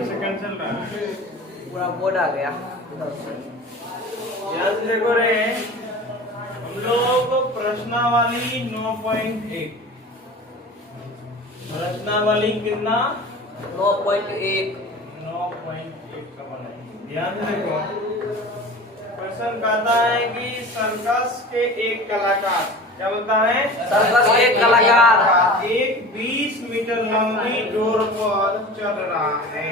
1 second चल रहा है, पूरा बोर्ड आ गया। ध्यान से देखो रे, हम लोग प्रश्नावली 9.1, प्रश्नावली कितना 9.1 का बनाएंगे। ध्यान से देखो, क्वेश्चन कहता है कि सर्कस के एक कलाकार, क्या बोलता है, सर्कस के एक कलाकार एक 20 मीटर लंबी डोर पर चल रहा है।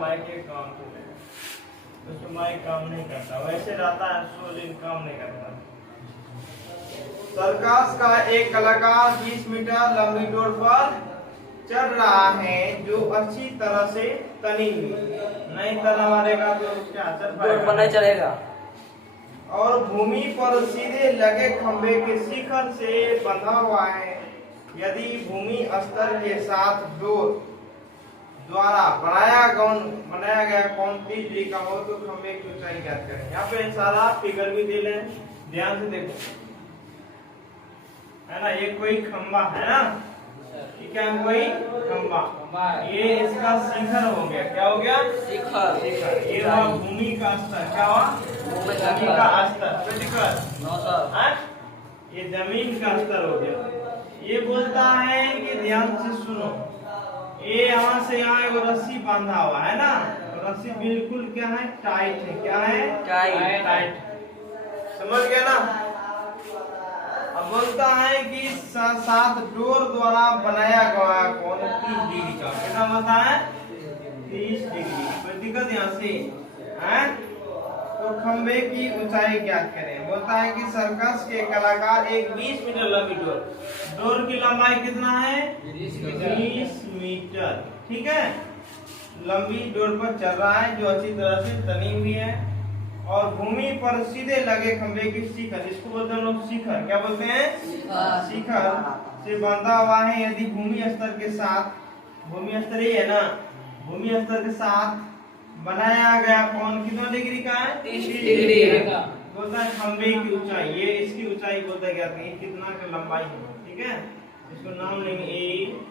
माइक काम उसमें माइक काम नहीं करता, वैसे रहता है सो, लेकिन काम नहीं करता। सर्कस का एक कलाकार 20 मीटर लंबी डोर पर चल रहा है जो अच्छी तरह से तनी हुई, नहीं तना मारेगा तो क्या चल पाएगा, नहीं चलेगा। और भूमि पर सीधे लगे खंभे के शिखर से बंधा हुआ है। यदि भूमि स्तर के साथ डोर द्वारा बनाया गया कोण 30 डिग्री का हो तो खंभे की ऊंचाई ज्ञात करें। यहाँ पे सारा फिगर भी दे लें, ध्यान से देखो, है ना, ये कोई खंबा है ना, ये क्या है, कोई खंबा, ये इसका शिखर हो गया, क्या हो गया, शिखर। ये हुआ भूमि का स्तर, क्या हुआ, भूमि का स्तर, ये जमीन का स्तर हो गया। ये बोलता है कि ध्यान से सुनो, ये यहाँ से यहाँ एक रस्सी बांधा हुआ है ना, रस्सी बिल्कुल क्या है, टाइट है, क्या है, टाइट, समझ गया ना। अब बोलता है कि सात डोर द्वारा बनाया गया कोण 30 डिग्री का, कितना बोलता है, 30 डिग्री। कोई दिक्कत यहाँ से है, तो खंबे की ऊंचाई ज्ञात करें। बोलता है कि सर्कस के कलाकार एक 20 मीटर लंबी डोर की लंबाई कितना है, 20 मीटर, ठीक है, लंबी डोर पर चल रहा है जो अच्छी तरह से तनी हुई है, और भूमि पर सीधे लगे खंबे की शिखर, इसको बोलते हैं लोग शिखर, क्या बोलते हैं, शिखर से बंधा हुआ है। यदि भूमि स्तर के साथ, भूमि स्तर ही है ना, भूमि स्तर के साथ बनाया गया कोण कितना डिग्री का है, 30 डिग्री बोलता है। खंबे की ऊंचाई, ये इसकी ऊंचाई बोलता है क्या, कितना का लंबाई है, ठीक है, इसको नाम लेंगे ए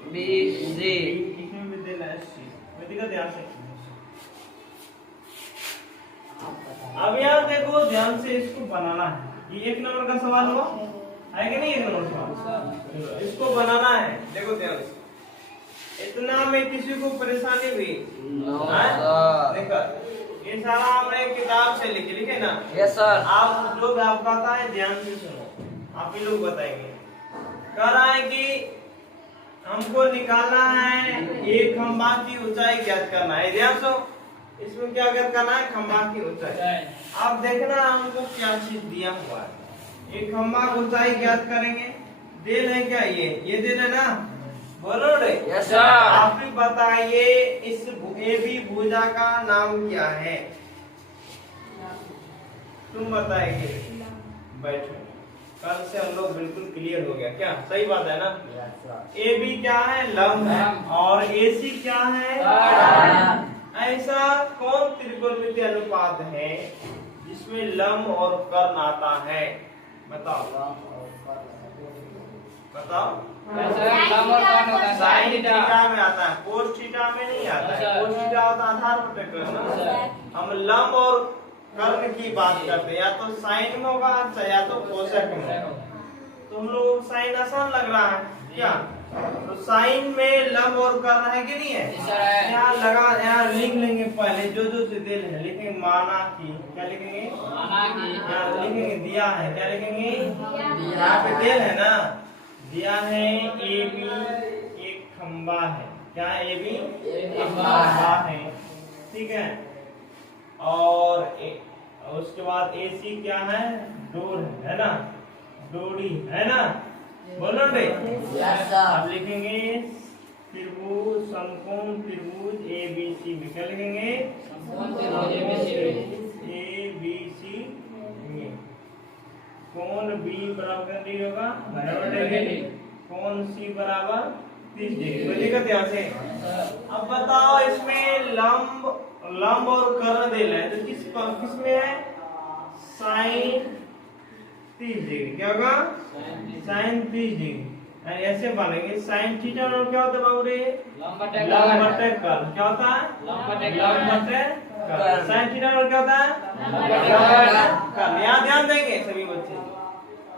बी सी, इसमें भी देना है सी, दिक्कत ध्यान से। अब यहाँ देखो ध्यान से, इसको बनाना है, ये 1 नंबर का सवाल हुआ है कि नहीं, 1 नंबर सवाल, इसको बनाना है। देखो ध्यान से, इतना में किसी को परेशानी हुई, देखो ये सारा हमने किताब से लिखे ना, यस सर। आप जो भी आपका आता है ध्यान से सुनो, आप ही लोग बताएंगे। कह रहा है कि हमको निकालना है एक खंबा की ऊंचाई ज्ञात करना है, ध्यान से, इसमें क्या ज्ञात करना है, खंबा की ऊंचाई। आप देखना हमको क्या चीज दिया हुआ है, एक खंबा की ऊंचाई ज्ञात करेंगे। देन है क्या, ये देन है ना, बोलो रे, यस सर। आप ही बताइए इस AB भुजा का नाम क्या है, तुम बताएंगे, बैठो, कल से हम लोग बिल्कुल क्लियर हो गया, क्या सही बात है ना। AB क्या है, लंब है, और AC क्या है, ऐसा कौन त्रिकोणमितीय अनुपात है जिसमें लंब और कर्ण आता है, बताओ बताओ। साइन थीटा में आता है, कोस थीटा में नहीं आता है, कोस थीटा होता है आधार पर करना। हम लंब और कर्ण की बात करते हैं, या तो साइन में होगा या तो कोसेक में। तो हम लोग साइन आसान लग रहा है क्या, तो साइन में लंब और कर्ण है कि नहीं है, यहाँ लगा, यहाँ लिख लेंगे पहले, जो से दे लेंगे, लिखेंगे माना की, क्या लिखेंगे, यहाँ लिखेंगे दिया है, क्या लिखेंगे, यहाँ पे देल है ना, दिया है AB एक खंबा है, क्या AB एक खंबा है, ठीक है, और उसके बाद AC क्या है, डोर है ना, डोरी है ना, बोलो रे, अब लिखेंगे त्रिभुज, समकोण त्रिभुज ABC में, क्या लिखेंगे, ABC में कोण B बराबर कितनी होगा, 90 डिग्री, कोण C बराबर 30 डिग्री। कोई दिक्कत यहाँ से। अब बताओ इसमें लंब और कर्ण दे रहे हैं, तो किस में है, साइन 30 डिग्री, क्या होगा, साइन 30 डिग्री, ऐसे बनेंगे साइन थीटा और क्या होता है बाबू रे लंब बटे कर्ल क्या होता है लंब बटे कर्ल साइन थीटा और क्या होता है कर्ल यहाँ ध्यान देंगे सभी बच्चे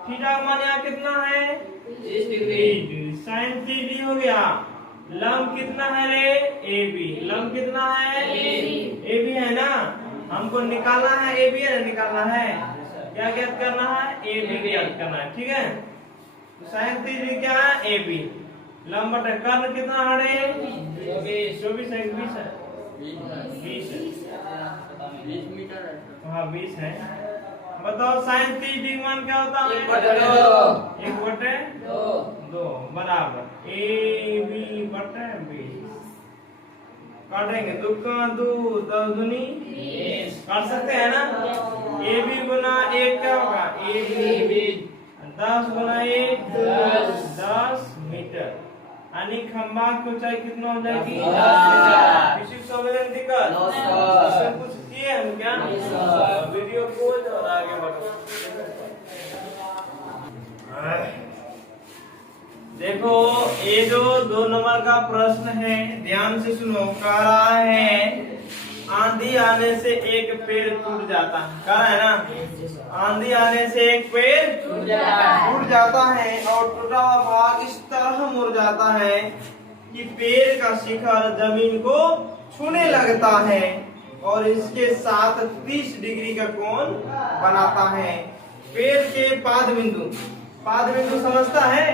थीटा का मान यहाँ कितना है 30 डिग्री साइन 30 हो गया लंब कितना है रे AB लंब कितना है AB है ना हमको निकालना है AB है निकालना है क्या ज्ञात करना है AB ज्ञात करना है ठीक है साइन 30 क्या है AB लंब बटे कर्ल कितना है रे 24 है 20 है 20 मीटर हाँ 20 है बताओ साइन 30 मान क्या होता है 1/2 बराबर AB बटे 20 काटेंगे दो का 2 10 दूनी 20 काट सकते हैं ना AB गुना 1 क्या होगा AB 10 गुना 1 10 मीटर यानी खंबा की ऊंचाई कितना हो जाएगी 10 किसी को समझ में दिक्कत सब कुछ किए हम क्या वीडियो को और आगे बढ़ो देखो ये जो 2 नंबर का प्रश्न है ध्यान से सुनो कह रहा है आंधी आने से एक पेड़ टूट जाता है कह रहा है ना आंधी आने से एक पेड़ टूट जाता है और टूटा हुआ भाग इस तरह मुड़ जाता है कि पेड़ का शिखर जमीन को छूने लगता है और इसके साथ 30 डिग्री का कोण बनाता है पेड़ के पाद बिंदु समझता है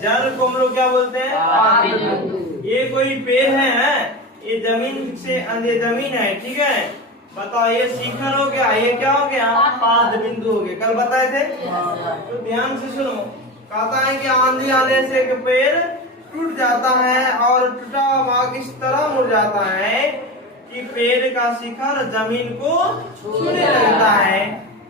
जल को हम लोग क्या बोलते हैं ये कोई पेड़ है ये जमीन से अंदर जमीन है ठीक है बताओ ये शिखर हो गया ये क्या हो गया पाद बिंदु हो गया कल बताए थे तो ध्यान से सुनो कहता है कि आंधी आने से एक पेड़ टूट जाता है और टूटा हुआ भाग इस तरह मुड़ जाता है कि पेड़ का शिखर जमीन को छूने लगता है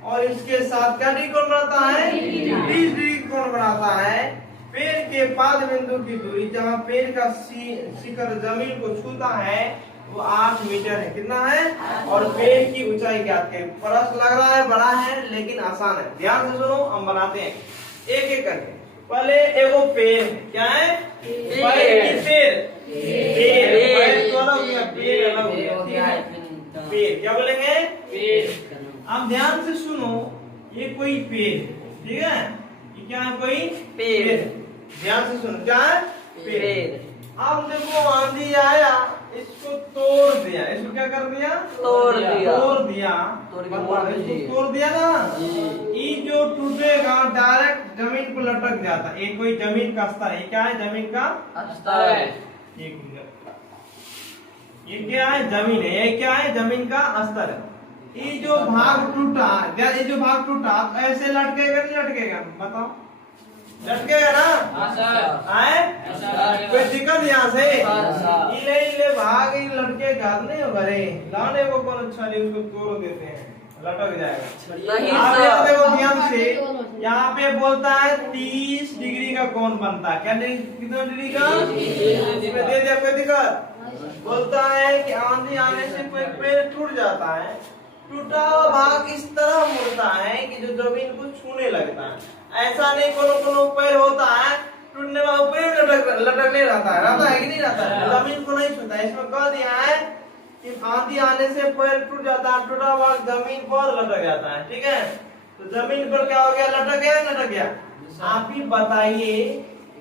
और इसके साथ क्या कोण बनाता है 30 डिग्री कोण बनाता है पेड़ के पाद बिंदु की दूरी जहाँ पेड़ का शिखर जमीन को छूता है वो 8 मीटर है कितना है और पेड़ की ऊंचाई ज्ञात करें प्रश्न लग रहा है बड़ा है लेकिन आसान है ध्यान से सुनो हम बनाते हैं एक एक करके पहले एगो पेड़ क्या है पेड़ तो अलग हो गया पेड़ अलग हो गया पेड़ क्या बोलेंगे पेड़ अब ध्यान से सुनो ये कोई पेड़ ठीक है ये क्या है कोई पेड़ ध्यान से सुनो क्या है पेड़ अब देखो आंधी आया इसको तोड़ दिया इसको क्या कर दिया तोड़ दिया तोड़ दिया ना ये जो टूटेगा डायरेक्ट जमीन को लटक जाता है ये कोई जमीन का स्तर है क्या है जमीन का स्तर है एक मिनट ये क्या है जमीन है ये क्या है जमीन का स्तर है ये जो भाग टूटा ऐसे लटकेगा नहीं लटकेगा बताओ लटकेगा ना कोई दिक्कत यहाँ से इले भाग लटकेगा नहीं होगा रे लाने को कौन अच्छा नहीं उसको तोड़ देते हैं लटक जाएगा आप यहाँ देखो ध्यान से यहाँ पे बोलता है 30 डिग्री का कोण बनता है क्या कितना डिग्री का इसमें दे दिया कोई दिक्कत बोलता है कि आंधी आने से कोई पेड़ टूट जाता है टूटा हुआ भाग इस तरह मुड़ता है कि जो जमीन को छूने लगता है ऐसा नहीं कोनो पेड़ होता है टूटने वाला पेड़ लटकने रहता है कि नहीं रहता है जमीन को नहीं छूता है इसमें कह दिया है कि आंधी आने से पेड़ टूट जाता है टूटा हुआ जमीन पर लटक जाता है ठीक है तो जमीन पर क्या हो गया लटक गया आप ही बताइए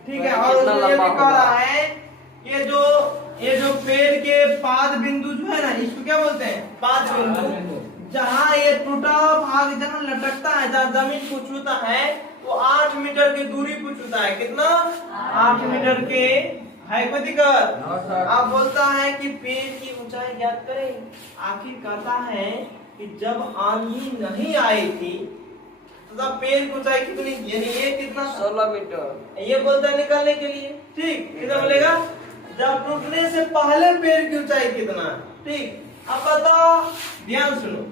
ठीक है और उसमें ये भी कह रहा है ये जो पेड़ के पाद बिंदु जो है ना इसको क्या बोलते हैं पाद बिंदु जहाँ ये टूटा भाग जहाँ लटकता है जहाँ जमीन को छूता है वो 8 मीटर की दूरी को छूता है कितना 8 मीटर के है कोई दिक्कत आप बोलता है कि पेड़ की ऊंचाई ज्ञात करें आखिर कहता है कि जब आंधी नहीं आई थी तो तब पेड़ की ऊंचाई कितनी यानी ये कितना 16 मीटर ये बोलता है निकालने के लिए ठीक कितना बोलेगा जब टूटने से पहले पेड़ की ऊंचाई कितना ठीक अब बताओ ध्यान सुनो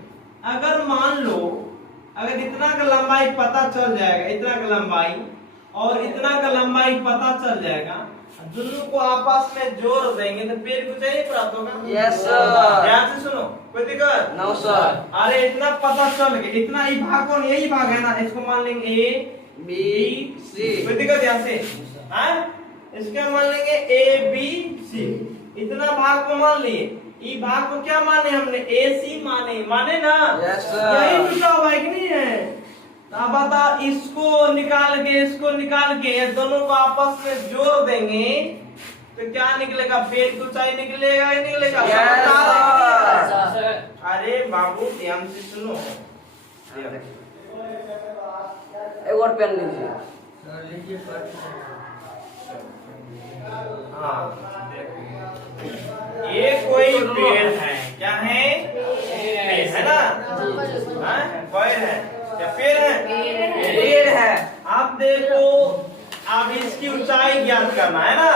अगर मान लो अगर इतना का लंबाई पता चल जाएगा इतना का लंबाई और इतना का लंबाई पता चल जाएगा दोनों को आपस में जोड़ देंगे तो पेड़ को चाहिए प्राप्त होगा यस सर ध्यान से सुनो कोई दिक्कत नो सर अरे इतना पता चल गया इतना ही भाग कौन यही भाग है ना इसको मान लेंगे A B C कोई दिक्कत यहाँ से है। इसके मान लेंगे ए बी सी, इतना भाग को मान लिए। ई भाग को क्या माने हमने, ए सी माने ना। Yes, sir. यही टूटा हुआ है कि नहीं है। अब बता, इसको निकाल के ये दोनों को आपस में जोड़ देंगे तो क्या निकलेगा, पेड़ की ऊंचाई निकलेगा या निकलेगा? Yes, sir. अरे बाबू ध्यान से सुनो। एक और पेन लीजिए। हाँ देखो, ये कोई पेड़ है, क्या है, पेड़ है ना, पेड़ है, क्या पेड़ है, पेड़ है। आप देखो, अब इसकी ऊंचाई ज्ञात करना है ना।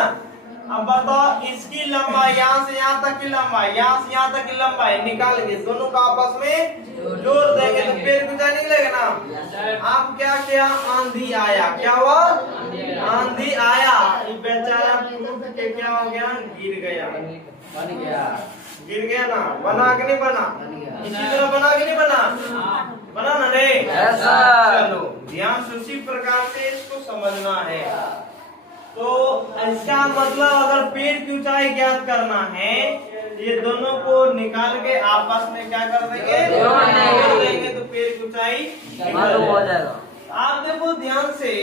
अब बताओ, इसकी लंबाई यहाँ से यहाँ तक की लंबाई, यहाँ से यहाँ तक की लंबाई निकाल के दोनों का आपस में जोड़ देंगे तो पेड़ की ऊंचाई निकलेगा ना। आप क्या किया, आंधी आया, क्या हुआ, आंधी आया, ये बेचारा टूट के क्या हो गया, गिर गया, गिर गया ना। बना के नहीं बना, इसी तरह बना के नहीं बना, बना ना रे। चलो ध्यान से उसी प्रकार से इसको समझना है। तो इसका मतलब अगर पेड़ की ऊंचाई ज्ञात करना है, ये दोनों को निकाल के आपस में क्या कर देंगे, जोड़ देंगे तो पेड़ की ऊंचाई मालूम हो जाएगा। आप देखो ध्यान से,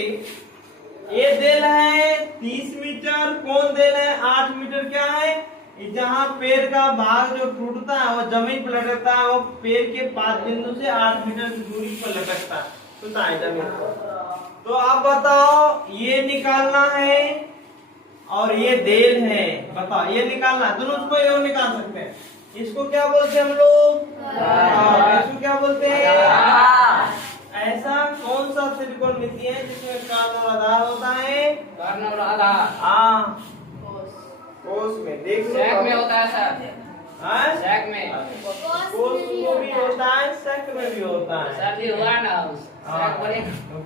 ये देल है 30 मीटर, कौन देल है 8 मीटर, क्या है, जहाँ पेड़ का भाग जो टूटता है वो जमीन पर लटकता है, वो पेड़ के 5 बिंदु से 8 मीटर की दूरी पर लटकता है, टूटता है जमीन पर। तो आप बताओ, ये निकालना है और ये देल है, बताओ ये निकालना है, दोनों को ये निकाल सकते हैं। इसको क्या बोलते हैं हम लोग, इसको क्या बोलते हैं। ऐसा कौन सा त्रिकोण मिलती है जिसमें कर्ण और आधार होता है, कर्ण और आधार। हाँ, कोस में देख लो, सेक में होता है सर, हाँ सेक में, कोस में भी होता है, सेक में भी होता है। सर जी हुआ ना, सेक बने।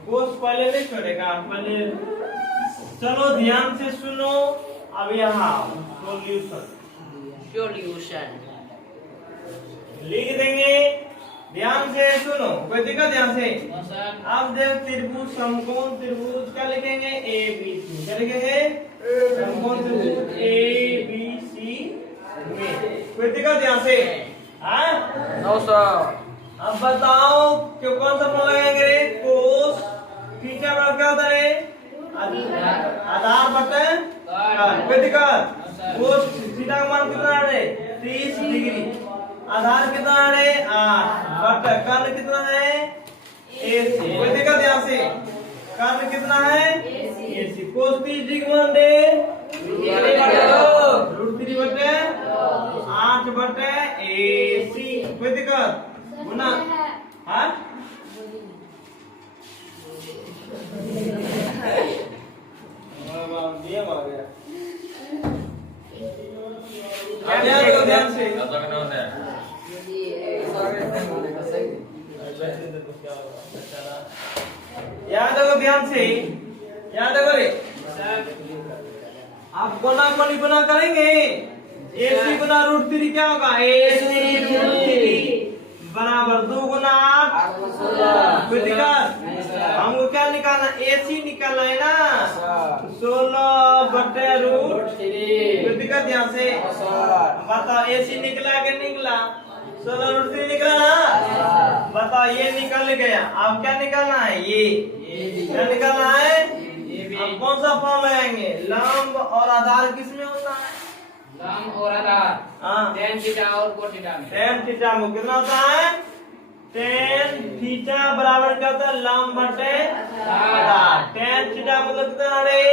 कोस पहले नहीं छोड़ेगा, पहले चलो ध्यान से सुनो। अब यहाँ सॉल्यूशन लिख देंगे, ध्यान से सुनो, कोई दिक्कत ध्यान से। अब देव त्रिभुज, समकोण त्रिभुज, क्या लिखेंगे, ए बी सी, क्या लिखेंगे, समकोण त्रिभुज ए बी सी में, कोई दिक्कत ध्यान से, हाँ। No sir. अब बताओ क्यों, कौन सा फॉर्मूला लगाएंगे रे, कोस थीटा बराबर क्या होता है, आधार बटे कर्ण, कोई दिक्कत। कोस थीटा का मान कितना है, 30 डिग्री, आधार कितना है 8, बटे कर्ण कितना है, AC, कोई दिक्कत यहाँ से, कर्ण कितना है, AC, कोस 30 डिग्री मान दे √3 बटे 8 बटे AC, कोई दिक्कत गुना, हाँ ध्यान से, याद रखो, ध्यान से याद रखो रे। आप गुना करेंगे, AC गुना √3 क्या होगा, AC √3 बराबर 2 गुना 8, कोई दिक्कत। हमको क्या निकालना, AC निकालना है ना, 16 बटे √3, कोई दिक्कत यहाँ से। बताओ AC निकला कि निकला, 16 √3 निकला ना, बताओ ये निकल गया। अब क्या निकालना है, ये क्या निकालना है, अब कौन सा फॉर्म लगाएंगे, लंब और आधार किसमें होता है, लंब और आधार, हाँ, tan थीटा और cos थीटा में। tan थीटा में कितना होता है, tan थीटा बराबर क्या होता है, लंब बटे आधार। tan थीटा मतलब कितना है,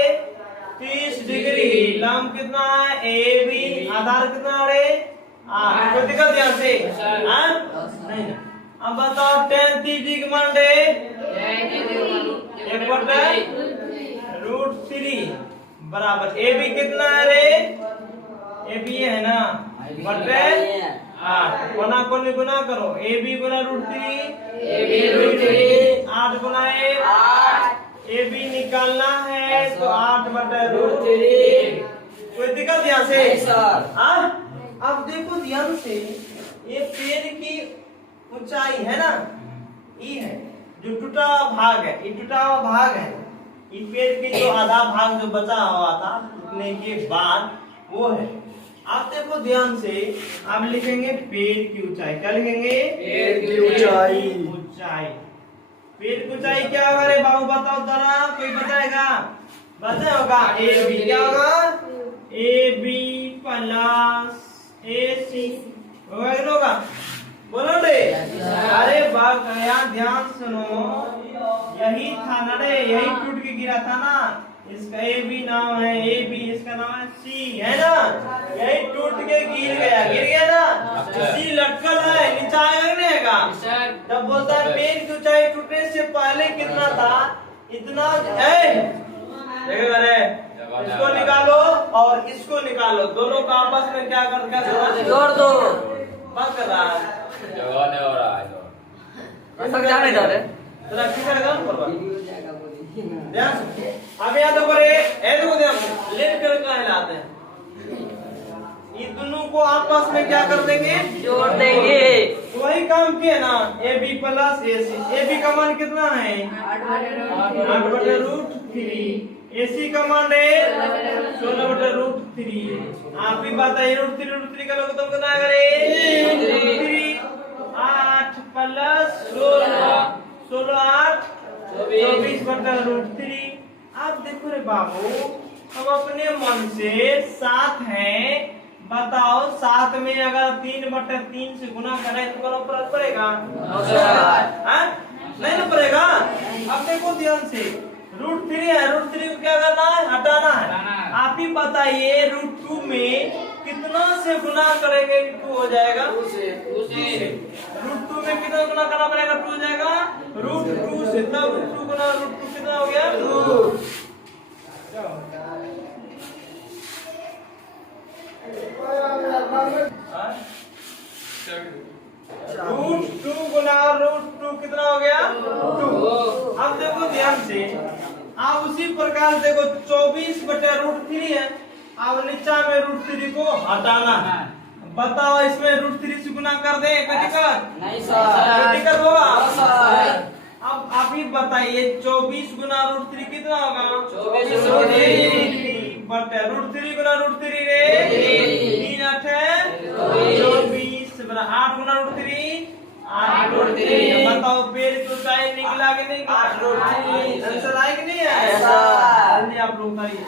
30 डिग्री, लंब कितना है, AB, आधार कितना है, 8, कोई दिक्कत यहाँ से, हाँ नहीं ना। अब बताओ tan 30 डिग्री मान दे, 1 बटे √3 बराबर AB कितना है रे, AB है ना, बटे 8, गुना करो, AB गुना √3, 8 गुना 1, AB निकालना है तो 8 बटे √3, कोई दिक्कत यहाँ से, हाँ। अब देखो ध्यान से, ये पेड़ की ऊंचाई है ना, ये है जो टूटा हुआ भाग है, ये टूटा हुआ भाग है, ये पेड़ के जो आधा भाग जो बचा हुआ था टूटने के बाद वो है। आप देखो ध्यान से, आप लिखेंगे पेड़ की ऊंचाई। क्या लिखेंगे? पेड़ की ऊंचाई। ऊंचाई। पेड़ की ऊंचाई क्या होगा रे बाबू, बताओ जरा, कोई बताएगा? बता होगा ए बी। क्या होगा? ए बी प्लस ए सी होगा कि नहीं होगा? बोलो रे। अरे बाप यार ध्यान सुनो, यही था ना रे, यही टूट के गिरा था ना। इसका ए बी नाम है, ए बी इसका नाम है सी, है ना? यही टूट के गिर गया ना। सी लटकल है, नीचे आएगा कि नहीं आएगा? जब बोलता है पेड़ की ऊंचाई टूटने से पहले कितना था, इतना देखा रे। इसको निकालो और इसको निकालो, दोनों का आपस में क्या कर जोड़ दो। बात कर रहा है जवाने हो रहा है ऐसा क्या नहीं जा रहे तेरा किधर गया पर ध्यान से। अब याद देखो रे, ए देखो ध्यान, लेट कर का हिलाते हैं। ये दोनों को आपस में क्या कर देंगे? जोड़ देंगे। वही काम किए ना, A B plus A C. A B का मान कितना है? 8/√3। ए सी का मान है 16/√3। आप ही बताइए √3 का लोग तुम कितना आएगा रे? 8 प्लस 16, 16 8 24/√3। आप देखो रे बाबू, हम अपने मन से 7 है, बताओ 7 में अगर 3/3 से गुना करें तो करो फर्क पड़ेगा? नहीं ना पड़ेगा। अब देखो ध्यान से, √3 है, √3 को क्या करना है? हटाना है। आप ही बताइए √2 में कितना से गुना करेंगे 2 हो जाएगा? 2 से। √2 में कितना गुना करना पड़ेगा? 2 हो जाएगा √2 से। तब 2 गुना √2 कितना हो गया? 2। √2 गुना √2 कितना हो गया? 2। अब देखो ध्यान से, आप उसी प्रकार देखो 24/√3 है। अब नीचा में √3 को हटाना है। बताओ इसमें √3 से गुना कर दे, कोई दिक्कत? नहीं सर। दिक्कत होगा? सर। अब आप ही बताइए 24 गुना √3 कितना होगा? 24 √3 गुना √3 रे 3 8 24 8 गुना √3 8/√3। बताओ पेड़ की ऊंचाई निकला कि नहीं? 8/√3। आंसर आए कि नहीं है? जल्दी आप लोग करिए।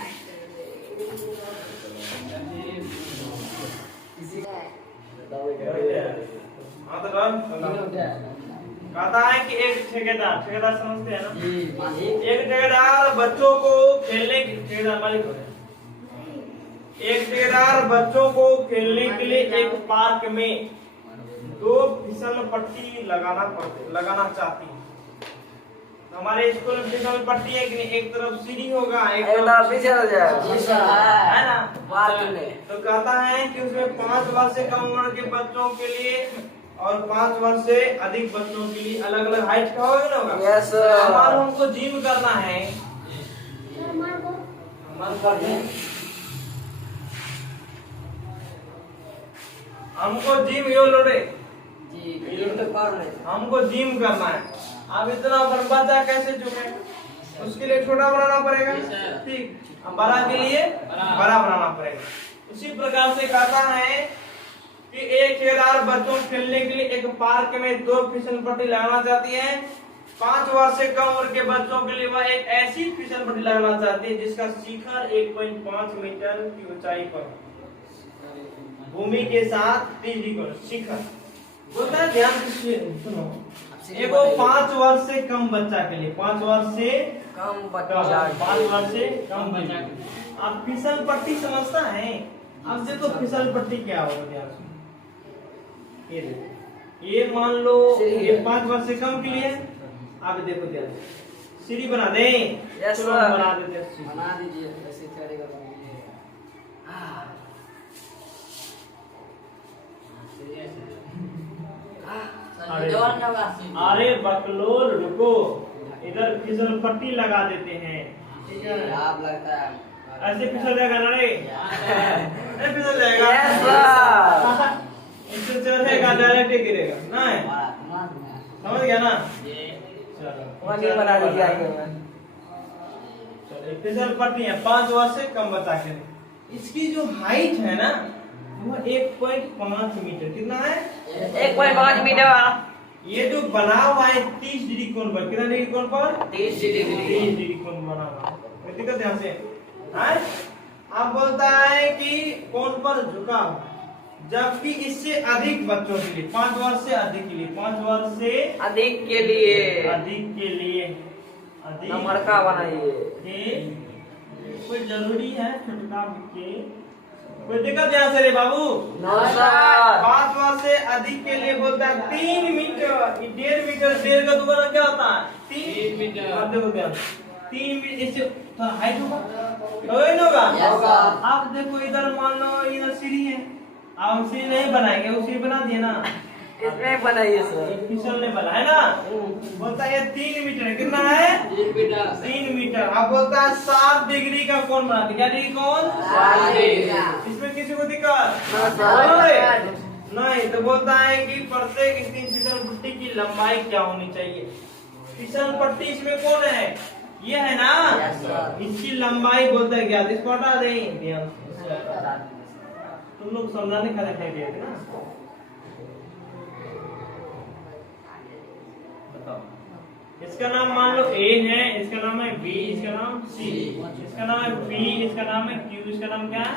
हाँ तो कहता है कि एक ठेकेदार समझते हैं ना? एक ठेकेदार बच्चों को खेलने के लिए एक पार्क में 2 फिसल पट्टी लगाना चाहती है। हमारे स्कूल में फिसल पट्टी है कि नहीं? एक तरफ सीढ़ी होगा, एक तरफ पीछे हो जाएगा, है ना? तो कहता है कि उसमें 5 वर्ष से कम उम्र के बच्चों के लिए और 5 वर्ष से अधिक बच्चों के लिए अलग अलग हाइट का होगा ना होगा? Yes sir. हमारा हमको जिम करना है, हमको जिम यो लोडे हमको जिम करना है। अब इतना बच्चा कैसे चुके? उसके लिए छोटा बनाना पड़ेगा, ठीक? अब बड़ा के लिए बड़ा बनाना पड़ेगा। उसी प्रकार से कहता है कि एक ठेकेदार बच्चों को खेलने के लिए एक पार्क में 2 फिसल पट्टी लगाना चाहती है। 5 वर्ष से कम उम्र के बच्चों के लिए वह एक ऐसी फिसल पट्टी लगाना चाहती है जिसका शिखर 1.5 मीटर की ऊंचाई पर भूमि के साथ 30 डिग्री शिखर बोलता है। ध्यान से सुनो, एगो 5 वर्ष से कम बच्चा के लिए 5 वर्ष से कम बच्चा आप फिसल पट्टी समझता है? अब देखो फिसल पट्टी क्या होगा, ध्यान सुनो। ये मान लो ये 5 वर्ष से कम के लिए, आप देखो ध्यान सीढ़ी बना दें। चलो बना देते हैं, बना दीजिए। ऐसे करेगा अरे बकलोल रुको, इधर फिसल पट्टी लगा देते हैं, ठीक है? आप लगता है ऐसे फिसल जाएगा ना रे? फिसल जाएगा, इससे चलेगा डायरेक्ट गिरेगा ना? समझ गया ना? चलो बना दीजिए। फिसल पट्टी है 5 वर्ष से कम बता के। इसकी जो हाइट है ना वो 1.5 मीटर, कितना है 1.5 मीटर। ये जो बना हुआ है 30 डिग्री कोण पर, कितना डिग्री कोण पर 30 डिग्री 30 डिग्री कोण बना हुआ है। दिक्कत ध्यान से है। अब बोलता है कि कोण पर झुकाव, जबकि इससे अधिक बच्चों के लिए 5 वर्ष से अधिक के लिए 5 वर्ष से अधिक के लिए अधिक के लिए अधिक नंबर का बनाइए के कोई जरूरी है छोटका के कोई दिक्कत यहाँ से रे बाबू। 5 वर्ष से अधिक के लिए बोलता है 3 मीटर, 1.5 मीटर, 1.5 का दोगुना क्या होता है 3 मीटर। आप देखो क्या 3 मीटर, इससे थोड़ा हाइट होगा होगा। आप देखो इधर मान लो इधर सीढ़ी है, आप सीढ़ी नहीं बनाएंगे, वो सीढ़ी बना दिए ना, इसमें बनाइए सर। फिसलने वाला है ना। बोलता है 3 मीटर, कितना है 3 मीटर। अब बोलता है 7 डिग्री का कोण बना दिया, क्या डिग्री कोण 7 डिग्री। इसमें किसी को दिक्कत नहीं। तो बोलता है कि प्रत्येक स्टील फिसल पट्टी की लंबाई क्या होनी चाहिए। फिसल पट्टी इसमें कौन है, ये है ना, इसकी लंबाई बोलता है क्या, इसको हटा दें ध्यान से। तुम लोग समझाने का दिखाई दिए थे ना। इसका नाम मान लो A है, इसका नाम है B, इसका नाम C, इसका नाम है P, इसका नाम है Q, इसका नाम क्या है।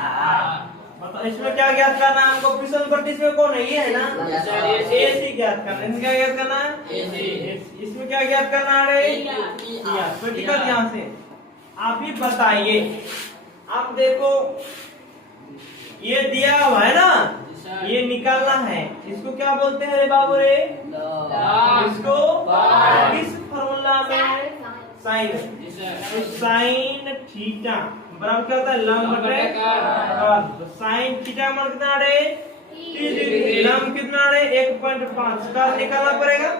मतलब इसमें क्या ज्ञात करना है हमको, फिसल पट्टी इसमें कौन है, ये है ना, AC ज्ञात करना है। इसमें क्या ज्ञात करना है, इसमें क्या ज्ञात करना है, दिक्कत यहाँ से आप ही बताइए। आप देखो ये दिया हुआ है ना, ये निकालना है, इसको क्या बोलते हैं रे बाबू रे, इसको किस फॉर्मूला में साइन, तो साइन थीटा बराबर क्या होता है लंब बटे कर्ल। साइन थीटा मान कितना रे 30 डिग्री, लंब कितना रे 1.5, कर्ल निकालना पड़ेगा।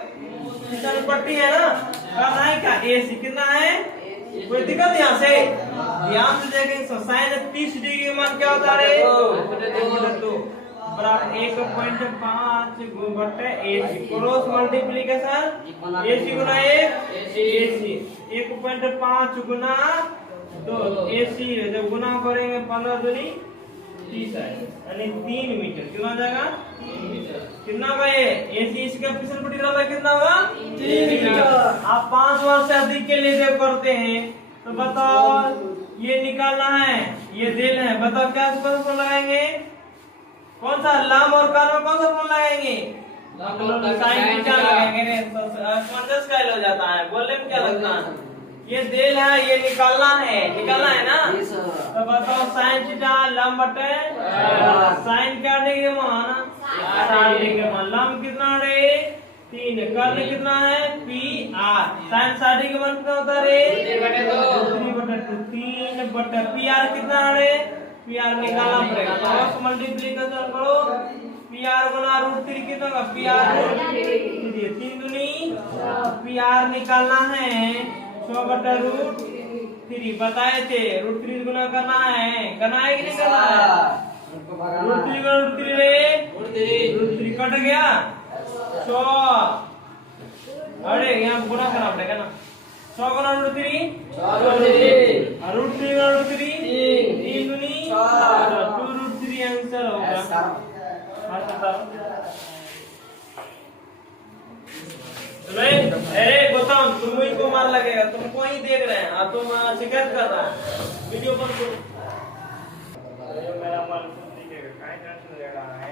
फिसल पट्टी है ना, कर्ल है क्या AC कितना है, कोई दिक्कत यहाँ से ध्यान से देखें। साइन 30 डिग्री मान क्या होता है 2 बराबर 1.5 बटे AC, क्रॉस मल्टीप्लिकेशन AC गुना 1 AC 1.5 गुना 2 AC, जब गुना करेंगे 15 दूनी 30 है, यानी 3 मीटर कितना हो जाएगा, कितना भाई AC इसका फिसल पट्टी लंबाई कितना होगा 3 मीटर। आप 5 वर्ष से अधिक के लिए जब करते हैं तो बताओ ये निकालना है, ये दिल है, बताओ क्या फॉर्मूला लगाएंगे, कौन सा लंब और कर्ल में कौन सा फॉर्मूला लगाएंगे, साइन थीटा लगाएंगे। समंजस का हो जाता है, बोलने में क्या लगता है, ये दिल है, ये निकालना है ना। तो बताओ साइन थीटा लंब बटे साइन क्या डिग्री मान 60 डिग्री मान, लंब कितना रे 3, कर्ल कितना है PR, साइन 60 डिग्री मान कितना होता रे 3 बटे PR कितना रे, PR निकालना पड़ेगा, क्रॉस मल्टीप्लिकेशन करो, PR गुना √3 कितना होगा, PR √3 3 दूनी PR निकालना है 100 बटे √3 बताए थे, √3 गुना करना है कि नहीं करना है, √3 गुना √3 रे √3 कट गया 100, अरे यहाँ गुना करना पड़ेगा ना, 100 गुना √3 √3 गुना √3 3 दूनी 2√3 आंसर होगा। अरे गौतम तुम ही को मार लगेगा, तुमको ही देख रहे हैं, तुम शिकायत कर रहा है वीडियो पर तो मेरा मन ले रहा है।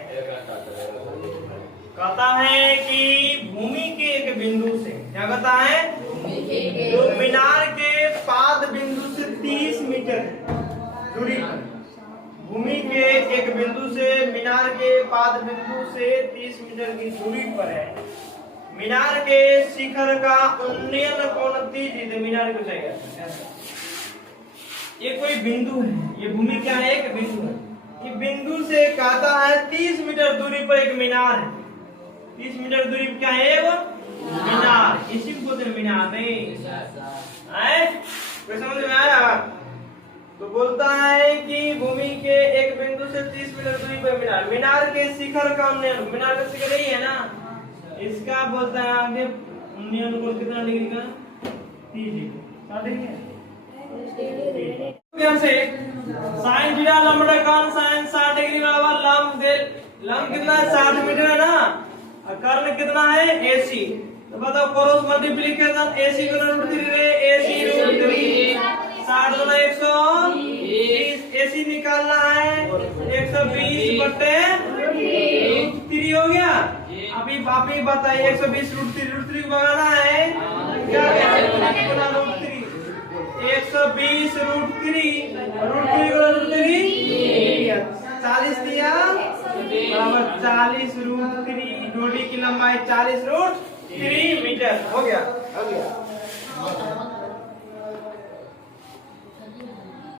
कहता है कि भूमि के एक बिंदु से, क्या कहता है, तो मीनार के पाद बिंदु से 30 मीटर दूरी पर, भूमि के एक बिंदु से मीनार के पाद बिंदु से 30 मीटर की दूरी पर है, मीनार के शिखर का उन्नयन कोण 30 डिग्री, मीनार को चाहिए, ये कोई बिंदु है, ये भूमि क्या है एक बिंदु है, ये बिंदु से कहता है 30 मीटर दूरी पर एक मीनार है, 30 मीटर दूरी पर क्या है वो मीनार, इसी को बोलते हैं मीनार। नहीं कोई समझ में आया। तो बोलता है कि भूमि के एक बिंदु से 30 मीटर दूरी पर मीनार, मीनार के शिखर का उन्नयन, मीनार का शिखर यही है ना, इसका बोलता है आगे उन्नयन कोण कितना डिग्री का 30 डिग्री, 60 डिग्री है से साइन थीटा लंबा कर्ण साइन 60 डिग्री बराबर लंब दे लंब कितना है 60 मीटर है ना और कर्ण कितना है AC तो बताओ क्रॉस मल्टीप्लिकेशन AC को √3 रे AC √3 60 गुना 120 AC निकालना है 120 बटे √3 हो गया अभी बताइए 120 √3 को भगाना है क्या गुना √3 120 √3 40 दिया बराबर 40 √3 डोरी की लंबाई 40 √3 मीटर हो गया